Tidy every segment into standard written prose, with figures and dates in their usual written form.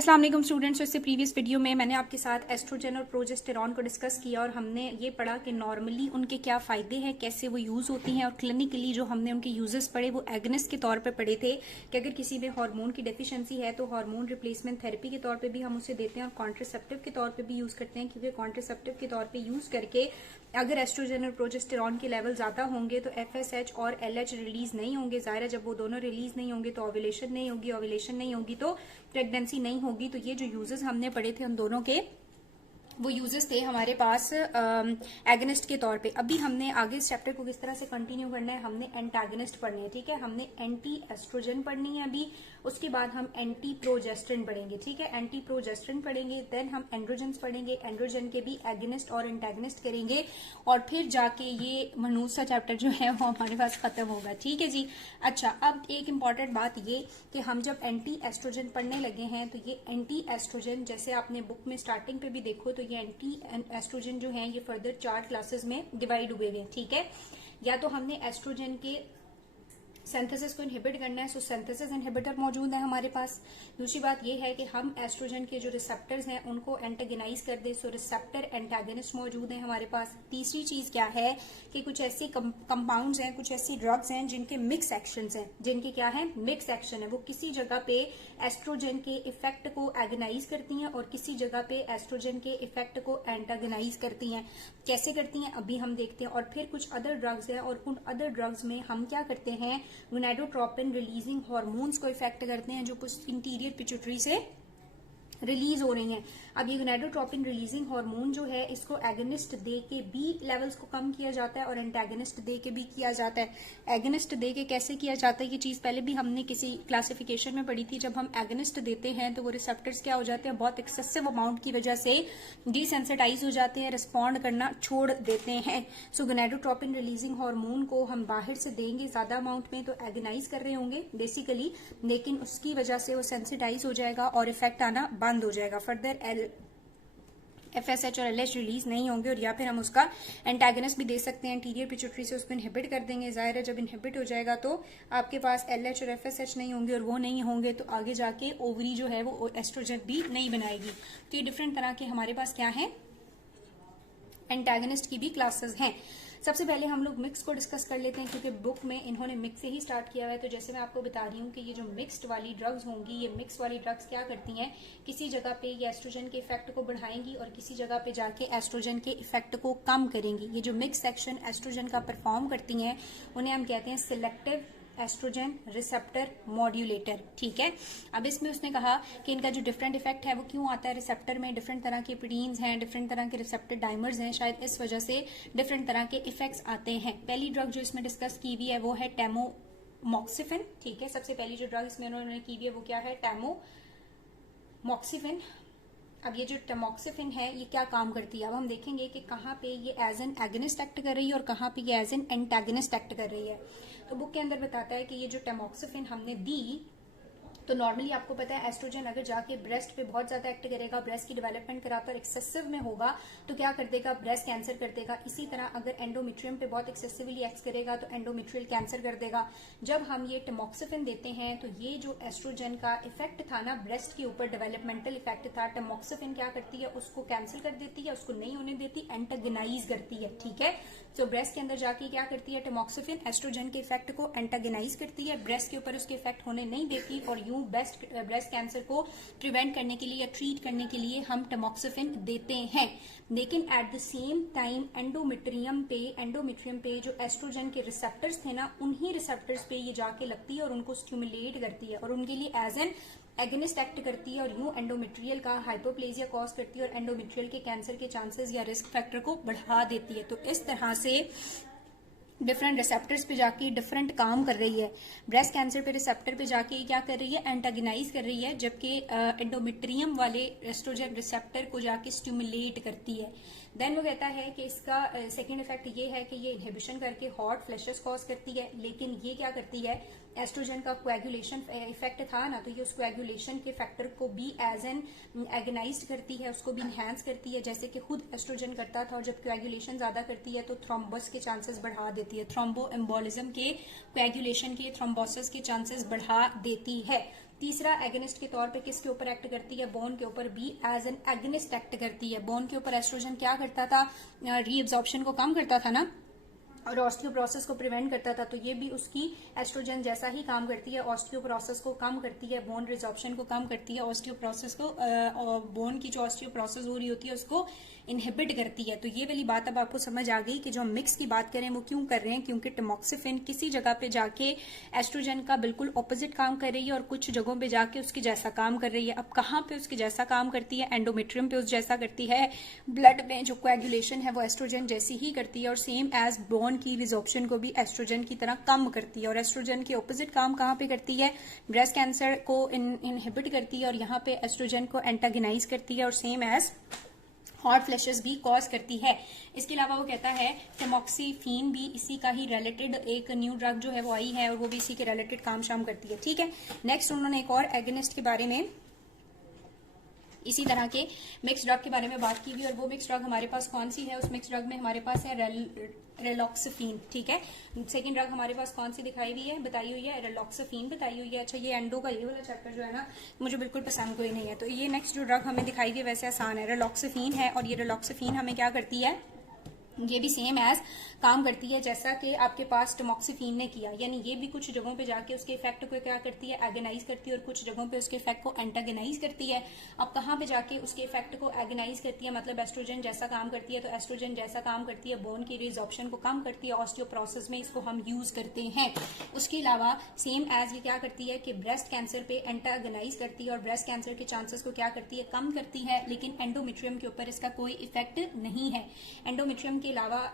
अस्सलाम वालेकुम स्टूडेंट्स। इससे प्रीवियस वीडियो में मैंने आपके साथ एस्ट्रोजन और प्रोजेस्टेरॉन को डिस्कस किया और हमने ये पढ़ा कि नॉर्मली उनके क्या फ़ायदे हैं, कैसे वो यूज़ होती हैं, और क्लिनिकली जो हमने उनके यूजेस पढ़े वो एगनिस्ट के तौर पे पढ़े थे कि अगर किसी में हार्मोन की डेफिशिएंसी है तो हार्मोन रिप्लेसमेंट थेरेपी के तौर पर भी हम उसे देते हैं और कॉन्ट्रासेप्टिव के तौर पर भी यूज़ करते हैं, क्योंकि कॉन्ट्रासेप्टिव के तौर पर यूज़ करके अगर एस्ट्रोजन और प्रोजेस्टेरॉन के लेवल ज़्यादा होंगे तो FSH और LH रिलीज नहीं होंगे। ज़ाहिर है जब वो दोनों रिलीज नहीं होंगे तो ओव्यूलेशन नहीं होगी, ओव्यूलेशन नहीं होगी तो प्रेगनेंसी नहीं होगी। तो ये जो यूजेस हमने पढ़े थे उन दोनों के, वो यूजेस थे हमारे पास एगनिस्ट के तौर पे। अभी हमने आगे इस चैप्टर को किस तरह से कंटिन्यू करना है, हमने एंटागनिस्ट पढ़ने हैं, ठीक है। हमने एंटी एस्ट्रोजन पढ़नी है अभी, उसके बाद हम एंटी प्रोजेस्टेरॉन पढ़ेंगे, ठीक है। एंटी प्रोजेस्टेरॉन पढ़ेंगे, देन हम एंड्रोजन्स पढ़ेंगे, एंड्रोजन के भी एगनिस्ट और एंटागनिस्ट करेंगे, और फिर जाके ये मनूस सा चैप्टर जो है वो हमारे पास खत्म होगा, ठीक है जी। अच्छा, अब एक इम्पॉर्टेंट बात ये कि हम जब एंटी एस्ट्रोजन पढ़ने लगे हैं तो ये एंटी एस्ट्रोजन, जैसे आपने बुक में स्टार्टिंग पे भी देखो तो ये एंटी एस्ट्रोजन जो है ये फर्दर 4 क्लासेस में डिवाइड हुए हैं, ठीक है। या तो हमने एस्ट्रोजन के सिंथेसिस को इनहिबिट करना है, सो सिंथेसिस इनहिबिटर मौजूद है हमारे पास। दूसरी बात यह है कि हम एस्ट्रोजन के जो रिसेप्टर्स हैं उनको एंटागनाइज कर दें, सो रिसेप्टर एंटागनिस्ट मौजूद हैं हमारे पास। तीसरी चीज क्या है कि कुछ ऐसे कंपाउंड्स हैं, कुछ ऐसी ड्रग्स हैं जिनके मिक्स एक्शंस हैं, जिनके क्या है मिक्स एक्शन है। वो किसी जगह पे एस्ट्रोजन के इफेक्ट को एगनाइज करती हैं और किसी जगह पे एस्ट्रोजन के इफेक्ट को एंटागनाइज करती हैं। कैसे करती हैं अभी हम देखते हैं। और फिर कुछ अदर ड्रग्स हैं और उन अदर ड्रग्स में हम क्या करते हैं, गोनाडोट्रोपिन रिलीजिंग हार्मोन्स को इफेक्ट करते हैं जो कुछ इंटीरियर पिट्यूटरी से रिलीज हो रही हैं। अब ये गोनाडोट्रोपिन रिलीजिंग हार्मोन जो है इसको एगनिस्ट दे के भी लेवल्स को कम किया जाता है और एंटागनिस्ट दे के भी किया जाता है। एगनिस्ट दे के कैसे किया जाता है, ये चीज पहले भी हमने किसी क्लासिफिकेशन में पढ़ी थी। जब हम एगनिस्ट देते हैं तो वो रिसेप्टर्स क्या हो जाते हैं, बहुत एक्सेसिव अमाउंट की वजह से डिसेंसिटाइज हो जाते हैं, रिस्पॉन्ड करना छोड़ देते हैं। सो गोनाडोट्रोपिन रिलीजिंग हार्मोन को हम बाहर से देंगे ज्यादा अमाउंट में तो एगनाइज कर रहे होंगे बेसिकली, लेकिन उसकी वजह से वो सेंसिटाइज हो जाएगा और इफेक्ट आना बंद हो जाएगा। फर्दर FSH और LH रिलीज नहीं होंगे, और या फिर हम उसका एंटागनिस्ट भी दे सकते हैं, इंटीरियर पिट्यूटरी से उसको इनहिबिट कर देंगे। जाहिर है जब इनहिबिट हो जाएगा तो आपके पास LH और FSH नहीं होंगे, और वो नहीं होंगे तो आगे जाके ओवरी जो है वो एस्ट्रोजन भी नहीं बनाएगी। तो ये डिफरेंट तरह के हमारे पास क्या है, एंटागनिस्ट की भी क्लासेस हैं। सबसे पहले हम लोग मिक्स को डिस्कस कर लेते हैं, क्योंकि बुक में इन्होंने मिक्स से ही स्टार्ट किया हुआ है। तो जैसे मैं आपको बता रही हूँ कि ये जो मिक्स्ड वाली ड्रग्स होंगी, ये मिक्स वाली ड्रग्स क्या करती हैं, किसी जगह पे ये एस्ट्रोजन के इफेक्ट को बढ़ाएंगी और किसी जगह पे जाके एस्ट्रोजन के इफेक्ट को कम करेंगी। ये जो मिक्स सेक्शन एस्ट्रोजन का परफॉर्म करती हैं उन्हें हम कहते हैं सिलेक्टिव एस्ट्रोजन रिसेप्टर मॉड्यूलेटर, ठीक है। अब इसमें उसने कहा कि इनका जो डिफरेंट इफेक्ट है वो क्यों आता है रिसेप्टर में, डिफरेंट तरह के प्रोटीन्स हैं, डिफरेंट तरह के रिसेप्टर डाइमर्स हैं, शायद इस वजह से डिफरेंट तरह के इफेक्ट्स आते हैं। पहली ड्रग जो इसमें डिस्कस की हुई है वो है टेमोमॉक्सिफिन, ठीक है। सबसे पहली जो ड्रग इसमें उन्होंने की हुई है वो क्या है, टेमोमॉक्सिफिन। अब ये जो टेमोक्सिफिन है ये क्या काम करती है, अब हम देखेंगे कि कहाँ पे ये एज एन एगनिस्ट एक्ट कर रही है और कहाँ पे ये एज एन एंटागनिस्ट एक्ट कर रही है। तो बुक के अंदर बताता है कि ये जो टेमोक्सिफिन हमने दी, तो नॉर्मली आपको पता है एस्ट्रोजन अगर जाके ब्रेस्ट पे बहुत ज्यादा एक्ट करेगा, ब्रेस्ट की डेवलपमेंट कराता और एक्सेसिव में होगा तो क्या कर देगा, ब्रेस्ट कैंसर कर देगा। इसी तरह अगर एंडोमेट्रियम पे बहुत एक्सेसिवली एक्ट करेगा तो एंडोमेट्रियल कैंसर कर देगा। जब हम ये टेमोक्सिफिन देते हैं तो ये जो एस्ट्रोजन का इफेक्ट था ना ब्रेस्ट के ऊपर, डेवलपमेंटल इफेक्ट था, टेमोक्सिफिन क्या करती है, उसको कैंसिल कर देती है, उसको नहीं होने देती, एंटागनाइज करती है, ठीक है। तो ब्रेस्ट के अंदर जाके क्या करती है, टेमोक्सिफिन एस्ट्रोजन के इफेक्ट को एंटागनाइज करती है, ब्रेस्ट के ऊपर उसके इफेक्ट होने नहीं देती, और यूं ब्रेस्ट कैंसर को प्रिवेंट करने के लिए या ट्रीट करने के लिए हम टेमोक्सिफिन देते हैं। लेकिन at the same time endometrium पे जो एस्ट्रोजन के रिसेप्टर्स थे ना, उन्हीं रिसेप्टर्स पे ये जाके लगती है और उनको स्टिमुलेट करती है और उनके लिए एज एन एगनिस्ट एक्ट करती है, और यूं एंडोमेट्रियल का हाइपोप्लेजिया कॉज करती है और एंडोमेट्रियल के कैंसर के चांसेस या रिस्क फैक्टर को बढ़ा देती है। तो इस तरह से डिफरेंट रिसेप्टर्स पे जाके डिफरेंट काम कर रही है। ब्रेस्ट कैंसर पे रिसेप्टर पे जाके क्या कर रही है, एंटागनाइज कर रही है, जबकि एंडोमेट्रियम वाले एस्ट्रोजन रिसेप्टर को जाके स्टिमुलेट करती है। देन वो कहता है कि इसका सेकेंड इफेक्ट ये है कि ये इनहिबिशन करके हॉट फ्लैशेस कॉज करती है, लेकिन ये क्या करती है, एस्ट्रोजन का कोएगुलेशन इफेक्ट था ना, तो ये उस कोएगुलेशन के फैक्टर को भी एज एन एगनाइज करती है, उसको भी इनहेंस करती है, जैसे कि खुद एस्ट्रोजन करता था। और जब कोएगुलेशन ज्यादा करती है तो थ्रोम्बस के चांसेस बढ़ा देती है, थ्रोम्बो एम्बोलिज्म के, कोएगुलेशन के, थ्रोम्बोसिस के चांसेस बढ़ा देती है। तीसरा एगनिस्ट के तौर पे किसके ऊपर एक्ट करती है, बोन के ऊपर भी एज एन एगनिस्ट एक्ट करती है। बोन के ऊपर एस्ट्रोजन क्या करता था, रीअब्जॉर्प्शन को कम करता था ना, और ऑस्टियोप्रोसेस को प्रिवेंट करता था, तो ये भी उसकी एस्ट्रोजन जैसा ही काम करती है, ऑस्टियोप्रोसेस को कम करती है, बोन रिजॉर्प्शन को कम करती है, ऑस्टियोप्रोसेस को बोन की जो ऑस्टियोप्रोसेस हो रही होती है उसको इनहिबिट करती है। तो ये वाली बात अब आपको समझ आ गई कि जो हम मिक्स की बात करें वो क्यों कर रहे हैं, क्योंकि टमॉक्सिफिन किसी जगह पे जाके एस्ट्रोजन का बिल्कुल ऑपोजिट काम कर रही है और कुछ जगहों पे जाके उसके जैसा काम कर रही है। अब कहाँ पे उसके जैसा काम करती है, एंडोमेट्रियम पे उस जैसा करती है, ब्लड में जो कोएगुलेशन है वो एस्ट्रोजन जैसी ही करती है, और सेम एज बोन की रिजॉर्प्शन को भी एस्ट्रोजन की तरह कम करती है। और एस्ट्रोजन के ऑपोजिट काम कहाँ पे करती है, ब्रेस्ट कैंसर को इनहिबिट करती है, और यहाँ पे एस्ट्रोजन को एंटागनाइज करती है, और सेम एज हॉट फ्लैशेस भी कॉज करती है। इसके अलावा वो कहता है टमॉक्सिफिन भी इसी का ही रिलेटेड एक न्यू ड्रग जो है वो आई है, और वो भी इसी के रिलेटेड काम शाम करती है। ठीक है, नेक्स्ट उन्होंने एक और एगनिस्ट के बारे में इसी तरह के मिक्स ड्रग के बारे में बात की हुई, और वो मिक्स ड्रग हमारे पास कौन सी है, उस मिक्स ड्रग में हमारे पास है रेलॉक्सफीन। ठीक है, सेकंड ड्रग हमारे पास कौन सी दिखाई हुई है, बताई हुई है रेलॉक्सफीन बताई हुई है। अच्छा, ये एंडो का ये वाला चैप्टर जो है ना मुझे बिल्कुल पसंद कोई नहीं है, तो ये नेक्स्ट जो ड्रग हमें दिखाई दी वैसे आसान है, रेलॉक्सफीन है, और ये रेलॉक्सफीन हमें क्या करती है, ये भी सेम एज काम करती है जैसा कि आपके पास टमॉक्सिफिन ने किया, यानी ये भी कुछ जगहों पे जाके उसके इफेक्ट को क्या करती है, एगनाइज करती है, और कुछ जगहों पे उसके इफेक्ट को एंटागनाइज करती है। अब कहाँ पे जाके उसके इफेक्ट को एगनाइज करती है, मतलब एस्ट्रोजन जैसा काम करती है, तो एस्ट्रोजन जैसा काम करती है, बोन की रिजॉर्प्शन को कम करती है, ऑस्टियोप्रोसेस में इसको हम यूज करते हैं। उसके अलावा सेम एज ये क्या करती है कि ब्रेस्ट कैंसर पे एंटागनाइज करती है, और ब्रेस्ट कैंसर के चांसेस को क्या करती है, कम करती है, लेकिन एंडोमेट्रियम के ऊपर इसका कोई इफेक्ट नहीं है। एंडोमेट्रियम के अलावा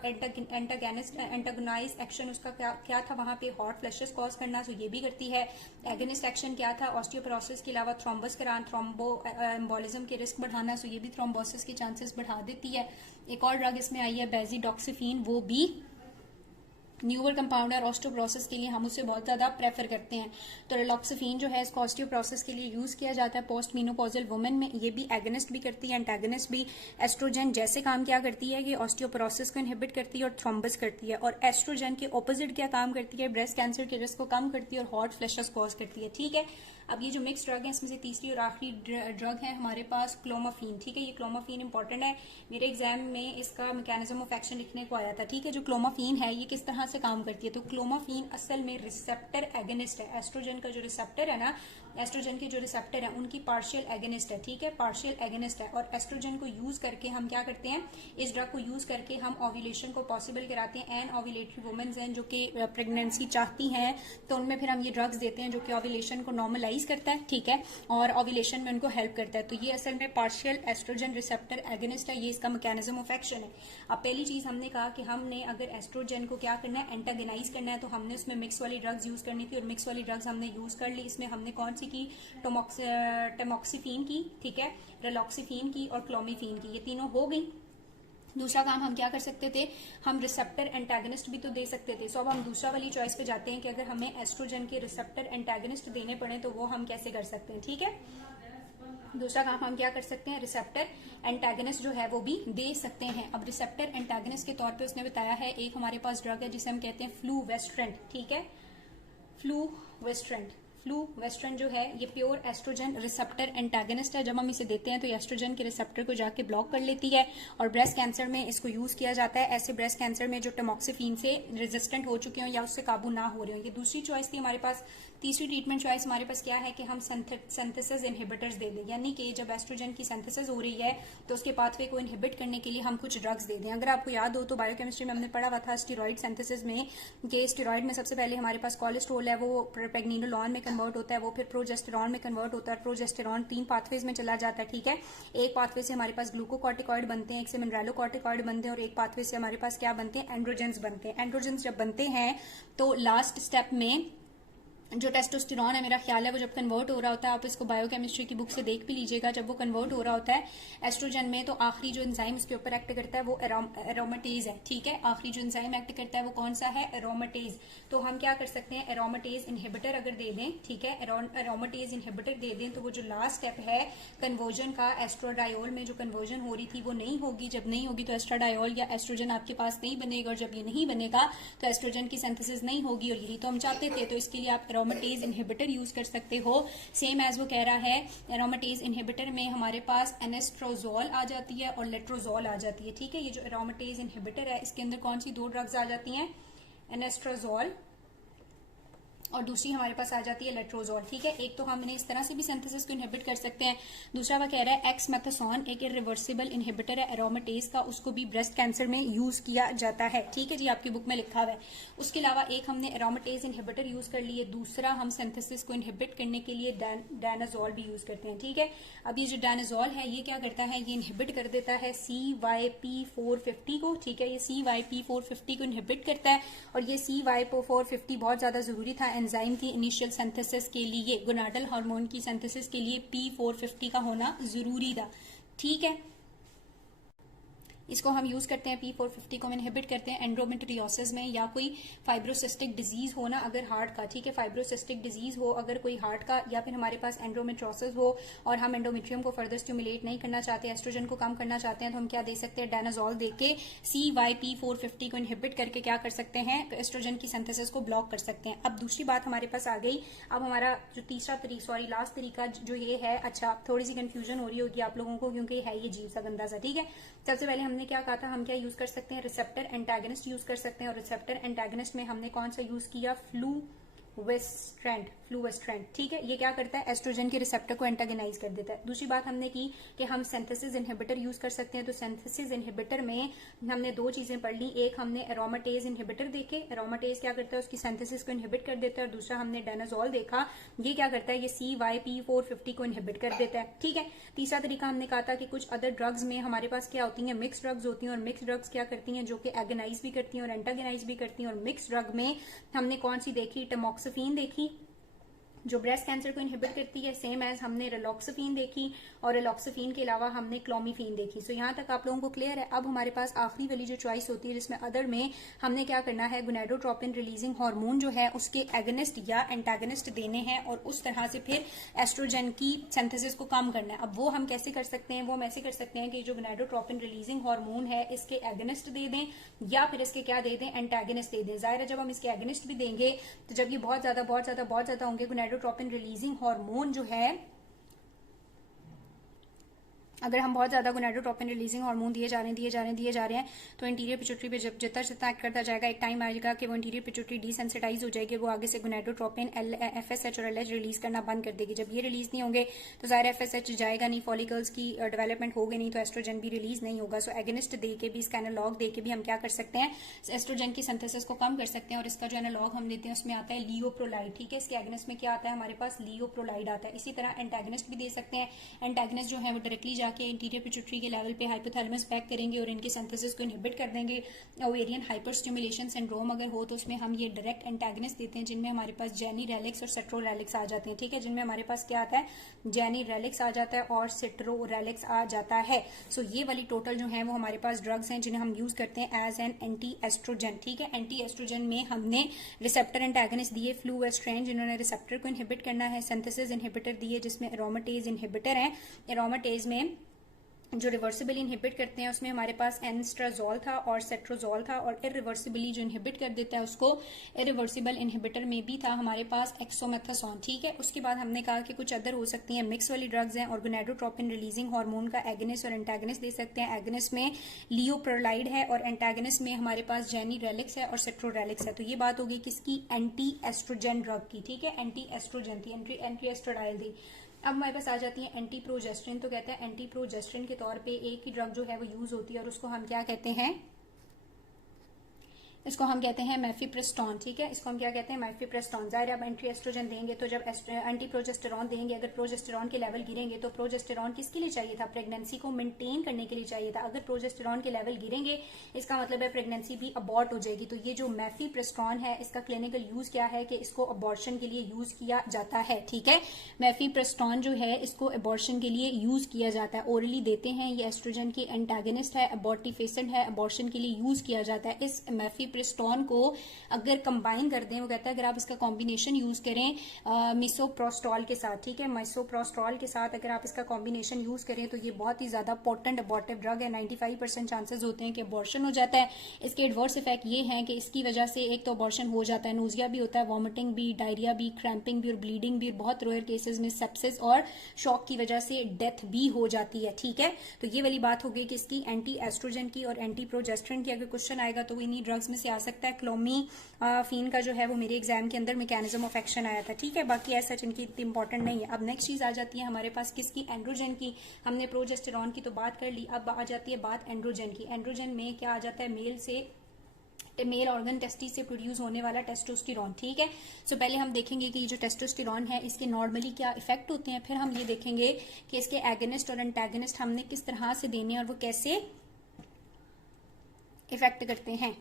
एंटागोनाइज एक्शन उसका क्या था, वहां पे हॉट फ्लैशेस कॉज करना, तो ये भी करती है। एगनिस्ट एक्शन क्या था, ऑस्टियोप्रोसिस के अलावा थ्रोम्बस कराना, थ्रोम्बो एम्बोलिज्म के रिस्क बढ़ाना, सो ये भी थ्रोम्बोसिस के चांसेस बढ़ा देती है। एक और ड्रग इसमें आई है बेजीडॉक्सिफिन, वो भी न्यूअर कंपाउंड और ऑस्टियोप्रोसेस के लिए हम उसे बहुत ज्यादा प्रेफर करते हैं। तो रेलॉक्सफिन जो है इसको ऑस्टियोप्रोसेस के लिए यूज किया जाता है पोस्ट मीनोपॉजल वुमेन में। ये भी एगनिस्ट भी करती है, एंटागनिस्ट भी। एस्ट्रोजन जैसे काम क्या करती है कि ऑस्टियोप्रोसेस को इनहिबिट करती है और थ्रोम्बस करती है, और एस्ट्रोजन के ऑपोजिट क्या काम करती है, ब्रेस्ट कैंसर के रिस्क को कम करती है और हॉट फ्लैशेस कॉज करती है। ठीक है, अब ये जो मिक्स ड्रग है इसमें से तीसरी और आखिरी ड्रग है हमारे पास क्लोमाफिन। ठीक है, ये क्लोमाफिन इंपॉर्टेंट है, मेरे एग्जाम में इसका मैकेनिज्म ऑफ एक्शन लिखने को आया था। ठीक है, जो क्लोमाफिन है ये किस तरह से काम करती है, तो क्लोमाफिन असल में रिसेप्टर एगनिस्ट है। एस्ट्रोजन का जो रिसेप्टर है ना, एस्ट्रोजन के जो रिसेप्टर है उनकी पार्शियल एगनिस्ट है। ठीक है, पार्शियल एगनिस्ट है, और एस्ट्रोजन को यूज करके हम क्या करते हैं, इस ड्रग को यूज करके हम ओव्यूलेशन को पॉसिबल कराते हैं। एन ओव्यूलेटरी वुमेन्स हैं जो कि प्रेगनेंसी चाहती हैं, तो उनमें फिर हम ये ड्रग्स देते हैं जो कि ओव्यूलेशन को नॉर्मलाइज करता है। ठीक है, और ओव्यूलेशन में उनको हेल्प करता है। तो ये असल में पार्शियल एस्ट्रोजन रिसेप्टर एगनिस्ट है, ये इसका मैकेनिज्म ऑफ एक्शन है। अब पहली चीज हमने कहा कि हमने अगर एस्ट्रोजन को क्या करना है, एंटागनाइज करना है, तो हमने उसमें मिक्स वाली ड्रग्स यूज करनी थी, और मिक्स वाली ड्रग्स हमने यूज कर ली। इसमें हमने कौन सी की, टमॉक्सिफिन की, ठीक है, रेलॉक्सिफिन की और क्लोमिफिन की, ये तीनों हो गई। दूसरा काम हम क्या कर सकते थे, हम रिसेप्टर एंटागनिस्ट भी तो दे सकते थे। सो अब हम दूसरा वाली चॉइस पे जाते हैं कि अगर हमें एस्ट्रोजन के रिसेप्टर एंटागनिस्ट देने पड़े तो वो हम कैसे कर सकते हैं। ठीक है, दूसरा काम हम क्या कर सकते हैं, रिसेप्टर एंटागनिस्ट जो है वो भी दे सकते हैं। अब रिसेप्टर एंटागनिस्ट के तौर पे उसने बताया है एक हमारे पास ड्रग है जिसे हम कहते हैं फ्लूवेस्ट्रेंट। ठीक है, फ्लूवेस्ट्रेंट जो है ये प्योर एस्ट्रोजन रिसेप्टर एंटागनिस्ट है। जब हम इसे देते हैं तो एस्ट्रोजन के रिसेप्टर को जाके ब्लॉक कर लेती है, और ब्रेस्ट कैंसर में इसको यूज किया जाता है। ऐसे ब्रेस्ट कैंसर में जो टमॉक्सिफिन से रेजिस्टेंट हो चुके हो या उससे काबू ना हो रहे हो। ये दूसरी चॉइस थी हमारे पास। तीसरी ट्रीटमेंट चॉइस हमारे पास क्या है कि हम सिंथेसिस इनहिबिटर्स दे दें, यानी कि जब एस्ट्रोजन की सिंथेसिस हो रही है तो उसके पाथवे को इनहिबिट करने के लिए हम कुछ ड्रग्स दे दें। अगर आपको याद हो तो बायोकेमिस्ट्री में हमने पढ़ा हुआ था स्टेरॉइड सिंथेसिस में कि स्टेरॉइड में सबसे पहले हमारे पास कोलेस्ट्रॉल है, वो प्रेग्निनोलॉन में कन्वर्ट होता है, वो फिर प्रोजेस्टेरॉन में कन्वर्ट होता है। प्रोजेस्टेरॉन 3 पाथवेज में चला जाता है। ठीक है, एक पाथवे से हमारे पास ग्लूकोकॉर्टिकॉइड बनते हैं, एक से मिनरलोकॉर्टिकॉइड बनते हैं, और एक पाथवे से हमारे पास क्या बनते हैं, एंड्रोजेंस बनते हैं। एंड्रोजेंस जब बनते हैं तो लास्ट स्टेप में जो टेस्टोस्टेरॉन है मेरा ख्याल है वो जब कन्वर्ट हो रहा होता है, आप इसको बायोकेमिस्ट्री की बुक से देख भी लीजिएगा, जब वो कन्वर्ट हो रहा होता है एस्ट्रोजन में तो आखिरी जो एंजाइम उसके ऊपर एक्ट करता है वो एरोमेटेज है। ठीक है, आखिरी जो एंजाइम एक्ट करता है वो कौन सा है, एरोमेटेज। तो हम क्या कर सकते हैं, एरोमेटेज इनहिबिटर अगर दे दें, ठीक है, एरोमेटेज इनहिबिटर दे दें तो वो जो लास्ट स्टेप है कन्वर्जन का, एस्ट्राडायोल में जो कन्वर्जन हो रही थी वो नहीं होगी। जब नहीं होगी तो एस्ट्राडायोल या एस्ट्रोजन आपके पास नहीं बनेगा, और जब ये नहीं बनेगा तो एस्ट्रोजन की सिंथेसिस नहीं होगी, और यही तो हम चाहते थे। तो इसके लिए आप एरोमेटेज इनहिबिटर यूज कर सकते हो। सेम एज वो कह रहा है एरोमेटेज इनहिबिटर में हमारे पास एनेस्ट्रोजोल आ जाती है और लेट्रोजोल आ जाती है। ठीक है, ये जो एरोमेटेज इनहिबिटर है इसके अंदर कौन सी दो ड्रग्स आ जाती हैं, एनेस्ट्रोजोल और दूसरी हमारे पास आ जाती है लेट्रोजोल। ठीक है, एक तो हमने इस तरह से भी सिंथेसिस को इनहिबिट कर सकते हैं। दूसरा वह कह रहा है एक्समेथासोन एक इरिवर्सिबल इनहिबिटर है एरोमेटेज का, उसको भी ब्रेस्ट कैंसर में यूज किया जाता है। ठीक है जी, आपकी बुक में लिखा हुआ है। उसके अलावा एक हमने एरोमेटेज इनहिबिटर यूज कर लिए, दूसरा हम सिंथेसिस को इनहिबिट करने के लिए डायनाजोल भी यूज करते हैं। ठीक है, अब ये जो डायनाजोल है ये क्या करता है, ये इनहिबिट कर देता है CYP450 को। ठीक है, ये CYP450 को इनहिबिट करता है और ये CYP450 बहुत ज्यादा जरूरी था एंजाइम की इनिशियल सिंथेसिस के लिए, गोनाडल हार्मोन की सिंथेसिस के लिए P450 का होना जरूरी था। ठीक है, इसको हम यूज करते हैं, P450 को हम इनहिबिट करते हैं एंड्रोमेट्रियोसिस में या कोई फाइब्रोसिस्टिक डिजीज हो ना अगर हार्ट का। ठीक है, फाइब्रोसिस्टिक डिजीज हो अगर कोई हार्ट का, या फिर हमारे पास एंड्रोमेट्रोसिस हो और हम एंडोमेट्रियम को फर्दर स्टिमुलेट नहीं करना चाहते, एस्ट्रोजन को कम करना चाहते हैं, तो हम क्या दे सकते हैं, डायनाजोल देके CYP450 को इनहिबिट करके क्या कर सकते हैं, एस्ट्रोजन की सिंथेसिस को ब्लॉक कर सकते हैं। अब दूसरी बात हमारे पास आ गई, अब हमारा जो लास्ट तरीका जो ये है, अच्छा थोड़ी सी कंफ्यूजन हो रही होगी आप लोगों को क्योंकि है ये अजीब सा गंदा सा। ठीक है, सबसे पहले हमने क्या कहा था, हम क्या यूज कर सकते हैं, रिसेप्टर एंटागनिस्ट यूज कर सकते हैं और रिसेप्टर एंटागनिस्ट में हमने कौन सा यूज किया, फ्लूवेस्ट्रेंट। ठीक है, ये क्या करता है, एस्ट्रोजन के रिसेप्टर को एंटागनाइज कर देता है। दूसरी बात हमने की कि हम सिंथेसिस इनहिबिटर यूज कर सकते हैं, तो सिंथेसिस इनहिबिटर में हमने दो चीजें पढ़ ली, एक हमने एरोमेटेज इनहिबिटर देखे, एरोमेटेज क्या करता है, उसकी सिंथेसिस को इनहिबिट कर देता है, और दूसरा हमने डायनाजोल देखा, ये क्या करता है, ये CYP450 को इनहिबिट कर देता है। ठीक है, तीसरा तरीका हमने कहा था कि कुछ अदर ड्रग्स में हमारे पास क्या होती हैं, मिक्स ड्रग्स होती हैं, और मिक्स ड्रग्स क्या करती हैं, जो कि एगनाइज भी करती हैं और एंटागनाइज भी करती हैं। और मिक्स ड्रग में हमने कौन सी देखी, टमोक्सिफिन देखी जो ब्रेस्ट कैंसर को इनहिबिट करती है, सेम एज हमने रिलॉक्सफिन देखी और रिलॉक्सफिन के अलावा हमने क्लोमिफिन देखी। सो यहाँ तक आप लोगों को क्लियर है। अब हमारे पास आखिरी वाली जो चॉइस होती है जिसमें अदर में हमने क्या करना है, गोनाडोट्रोपिन रिलीजिंग हार्मोन जो है उसके एगनिस्ट या एंटागनिस्ट देने हैं और उस तरह से फिर एस्ट्रोजन की सिंथेसिस को कम करना है। अब वो हम कैसे कर सकते हैं, वो हम ऐसे कर सकते हैं कि जो गोनाडोट्रोपिन रिलीजिंग हार्मोन है इसके एगनिस्ट दे दें या फिर इसके क्या दे दें, एंटागनिस्ट दे दें। जाहिर है जब हम इसके एगनिस्ट भी देंगे तो जब ये बहुत ज्यादा होंगे, गोनाडोट्रोपिन रिलीजिंग हार्मोन जो है, अगर हम बहुत ज्यादा गोनाडोट्रोपिन रिलीजिंग हार्मोन दिए जा रहे हैं तो इंटीरियर पिट्यूटरी पे जब जितना एक्ट करता जाएगा, एक टाइम आएगा कि वो इंटीरियर पिट्यूटरी डिसेंसिटाइज हो जाएगी, वो आगे से गोनाडोट्रोपिन FSH और LH रिलीज करना बंद कर देगी। जब ये रिलीज नहीं होंगे तो ज़ाहिर FSH जाएगा नहीं, फॉलिकल्स की डेवलपमेंट होगी नहीं, तो एस्ट्रोजन भी रिलीज नहीं होगा। सो एगनिस्ट दे के भी, इसका एनालॉग दे के भी हम क्या कर सकते हैं, एस्ट्रोजन की सिंथेसिस को कम कर सकते हैं। और इसका जो एनालॉग हम देते हैं उसमें आता है लियोप्रोलाइड। ठीक है, इसके एगनिस्ट में क्या आता है, हमारे पास लियोप्रोलाइड आता है। इसी तरह एंटागनिस्ट भी दे सकते हैं। एंटागनिस्ट जो है वो डायरेक्टली जाके इंटीरियर पिट्यूटरी के लेवल पे हाइपोथैलेमस पैक करेंगे और इनकी सिंथेसिस को इनहिबिट कर देंगे। ओवेरियन हाइपरस्टिमुलेशन सिंड्रोम अगर हो तो उसमें हम ये डायरेक्ट एंटागनिस्ट देते हैं जिनमें हमारे पास जेनीरेलिक्स और सेट्रोरेलिक्स आ जाते हैं। ठीक है, जिनमें हमारे पास क्या आता है, जेनीरेलिक्स आ जाता है और सेट्रोरेलिक्स आ जाता है। सो ये वाली टोटल जो है वो हमारे पास ड्रग्स हैं जिन्हें हम यूज करते हैं एज एन एंटी एस्ट्रोजन। ठीक है, एंटी एस्ट्रोजन में हमने रिसेप्टर एंटागनिस्ट दिए, फ्लूवेस्ट्रेन जिन्होंने रिसेप्टर को इनहिबिट करना है, सिंथेसिस इनहिबिटर दिए जिसमें एरोमेटेज इनहिबिटर है। एरोमेटेज में जो रिवर्सिबली इनहिबिट करते हैं उसमें हमारे पास एनस्ट्राजोल था और सेट्रोजोल था, और इरिवर्सिबली जो इनहिबिट कर देता है उसको इरिवर्सिबल इनहिबिटर में भी था हमारे पास एक्सोमेथासोन। ठीक है, उसके बाद हमने कहा कि कुछ अदर हो सकती हैं, मिक्स वाली ड्रग्स हैं और गोनाडोट्रोपिन रिलीजिंग हार्मोन का एगनिस्ट और एंटागनिस्ट दे सकते हैं। एगनिस्ट में लियोप्रोलाइड है और एंटागनिस्ट में हमारे पास जेनीरेलिक्स है और सेट्रोरेलिक्स है। तो ये बात होगी किसकी, एंटी एस्ट्रोजन ड्रग की। ठीक है, एंटी एस्ट्रोजन थी, एंटी एस्ट्रोडाइल थी। अब हमारे पास आ जाती है एंटी प्रोजेस्ट्रिन। तो कहते हैं एंटी प्रोजेस्ट्रिन के तौर पे एक ही ड्रग जो है वो यूज होती है और उसको हम क्या कहते हैं, इसको हम कहते हैं मैफिप्रेस्टोन। ठीक है, इसको हम क्या कहते हैं, मैफिप्रेस्टोन। जाहिर अब एंटी एस्ट्रोजन देंगे तो जब एंटी प्रोजेस्टेरॉन देंगे, अगर प्रोजेस्टेरॉन के लेवल गिरेंगे तो प्रोजेस्टेरॉन किसके लिए चाहिए था, प्रेगनेंसी को मेंटेन करने के लिए चाहिए था। अगर प्रोजेस्टेरॉन के लेवल गिरेंगे इसका मतलब है प्रेगनेंसी भी अबॉर्ट हो जाएगी। तो ये जो मैफिप्रेस्टोन है इसका क्लिनिकल यूज क्या है कि इसको अबॉर्शन के लिए यूज किया जाता है। ठीक है, मैफिप्रेस्टोन जो है इसको अबॉर्शन के लिए यूज किया जाता है, ओरली देते हैं। ये एस्ट्रोजन की एंटागनिस्ट है, अबॉर्टिफेसेंट है, अबॉर्शन के लिए यूज किया जाता है। इस मैफिप्रेस्टोन मिसोप्रेस्टोन को अगर कंबाइन कर दें, वो कहता है अगर आप इसका कॉम्बिनेशन यूज करें मिसोप्रोस्टॉल के साथ, ठीक है, मिसोप्रोस्टॉल के साथ अगर आप इसका कॉम्बिनेशन यूज करें तो ये बहुत ही ज्यादा पोटेंट अबॉर्टिव ड्रग है। 95% चांसेस होते हैं कि अबॉर्शन हो जाता है। इसके एडवर्स इफेक्ट ये हैं कि इसकी वजह से एक तो अबॉर्शन हो जाता है, नोजिया भी होता है, वॉमिटिंग भी, डायरिया भी, क्रैम्पिंग भी और ब्लीडिंग भी, बहुत रेयर केसेस में सेप्सिस और शॉक की वजह से डेथ भी हो जाती है। ठीक है, तो ये वाली बात हो गई कि इसकी एंटी एस्ट्रोजन की और एंटी प्रोजेस्टेरोन की अगर क्वेश्चन आएगा तो वो इन्हीं ड्रग्स में से आ सकता है। क्लोमीफीन का जो है वो मेरे एग्जाम के अंदर मैकेनिज्म ऑफ एक्शन आया था। ठीक है, बाकी ऐसा इनकी इतनी इंपॉर्टेंट नहीं है। अब नेक्स्ट चीज आ जाती है हमारे पास किसकी, एंड्रोजन की। हमने प्रोजेस्टेरॉन की तो बात कर ली, अब आ जाती है बात एंड्रोजन की। एंड्रोजन में क्या आ जाता है, मेल ऑर्गन टेस्टिस से प्रोड्यूस होने वाला टेस्टोस्टेरॉन। ठीक है, सो पहले हम देखेंगे कि ये जो टेस्टोस्टेरॉन है इसके नॉर्मली क्या इफेक्ट होते हैं, फिर हम ये देखेंगे कि इसके एगनिस्ट और एंटागनिस्ट हमने किस तरह से देने और वो कैसे इफेक्ट करते हैं।